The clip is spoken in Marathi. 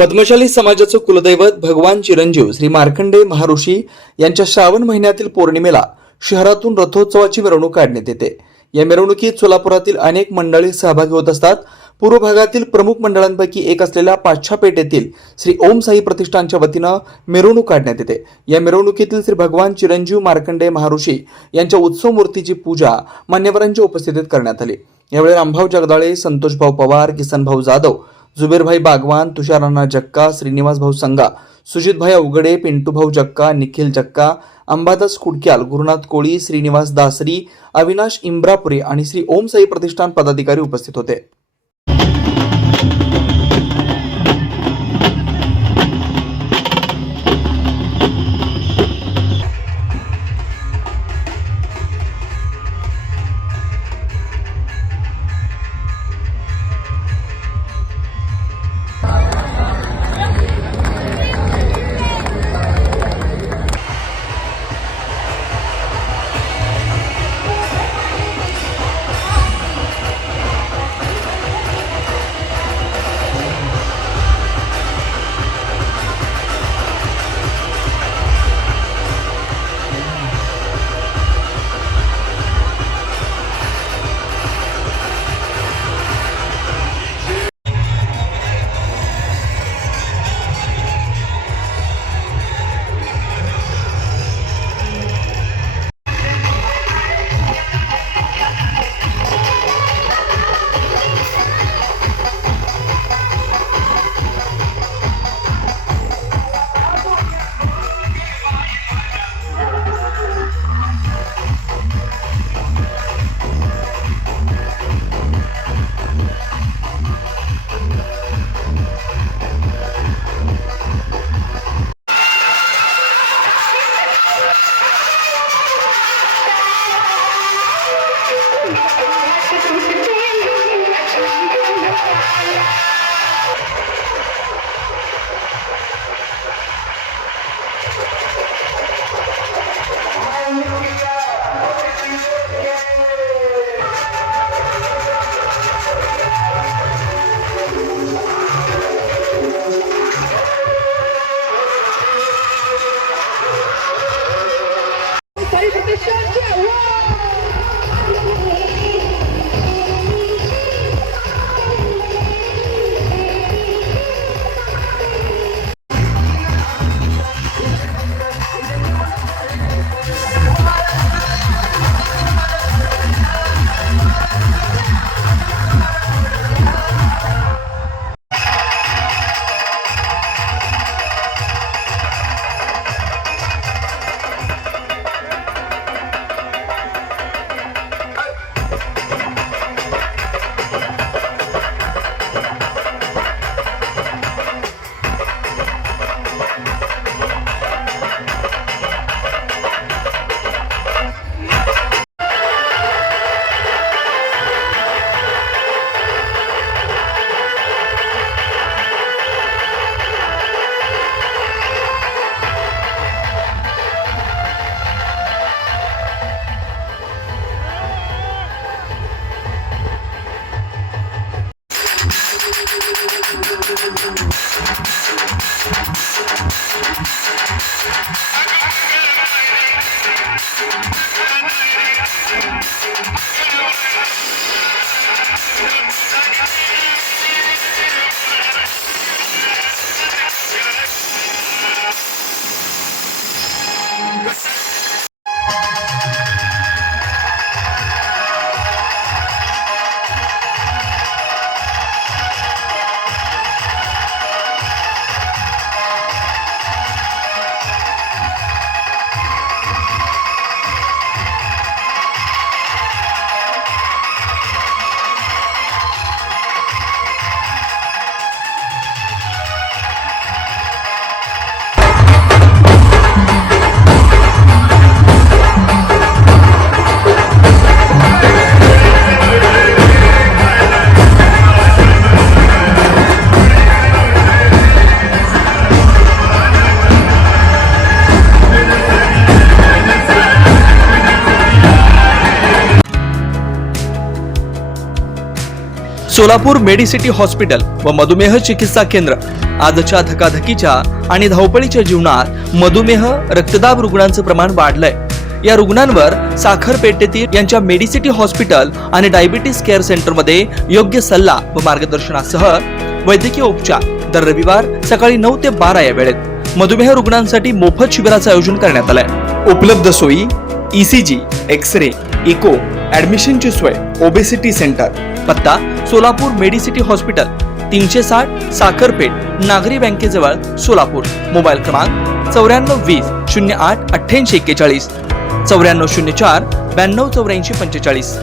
पद्मशाली समाजाचं कुलदैवत भगवान चिरंजीव श्री मार्कंडे महाऋषी यांच्या श्रावण महिन्यातील पौर्णिमेला शहरातून रथोत्सवाची मिरवणूक काढण्यात येते. या मिरवणुकीत सोलापुरातील अनेक मंडळी सहभागी होत असतात. पूर्व भागातील प्रमुख मंडळांपैकी एक असलेल्या पाचशा येथील श्री ओम साई प्रतिष्ठानच्या वतीनं मिरवणूक काढण्यात येते. या मिरवणुकीतील श्री भगवान चिरंजीव मार्कंडे महाऋषी यांच्या उत्सव मूर्तीची पूजा मान्यवरांच्या उपस्थितीत करण्यात आली. यावेळी रामभाऊ जगदाळे संतोषभाऊ पवार किसनभाऊ जाधव जुबेरभाई बागवान तुषाराणा जक्का श्रीनिवास भाऊ संगा सुजितभाई अवगडे पिंटूभाऊ जक्का निखिल जक्का अंबादास कुडक्याल गुरुनाथ कोळी श्रीनिवास दासरी अविनाश इम्ब्रापुरे आणि श्री ओम साई प्रतिष्ठान पदाधिकारी उपस्थित होते. Yeah. सोलापूर मेडिसिटी हॉस्पिटल व मधुमेह चिकित्सा केंद्र. आजच्या धकाधकीच्या आणि धावपळीच्या जीवनात मधुमेह रक्तदाब रुग्णांचं प्रमाण वाढलंय. या रुग्णांवर साखर पेटेतील यांच्या मेडिसिटी हॉस्पिटल आणि डायबिटीस केअर सेंटरमध्ये योग्य सल्ला व मार्गदर्शनासह वैद्यकीय उपचार दर रविवार सकाळी नऊ ते बारा या वेळेत. मधुमेह रुग्णांसाठी मोफत शिबिराचं आयोजन करण्यात आलंय. उपलब्ध सोयी ईसीजी एक्स रे इको ऍडमिशनची सोय ओबेसिटी सेंटर. पत्ता सोलापूर मेडिसिटी हॉस्पिटल तीनशे साठ साखरपेठ नागरी बँकेजवळ सोलापूर. मोबाईल क्रमांक चौऱ्याण्णव वीस शून्य आठ अठ्ठ्याऐंशी एक्केचाळीस. चौऱ्याण्णव शून्य चार ब्याण्णव चौऱ्याऐंशी पंचेचाळीस.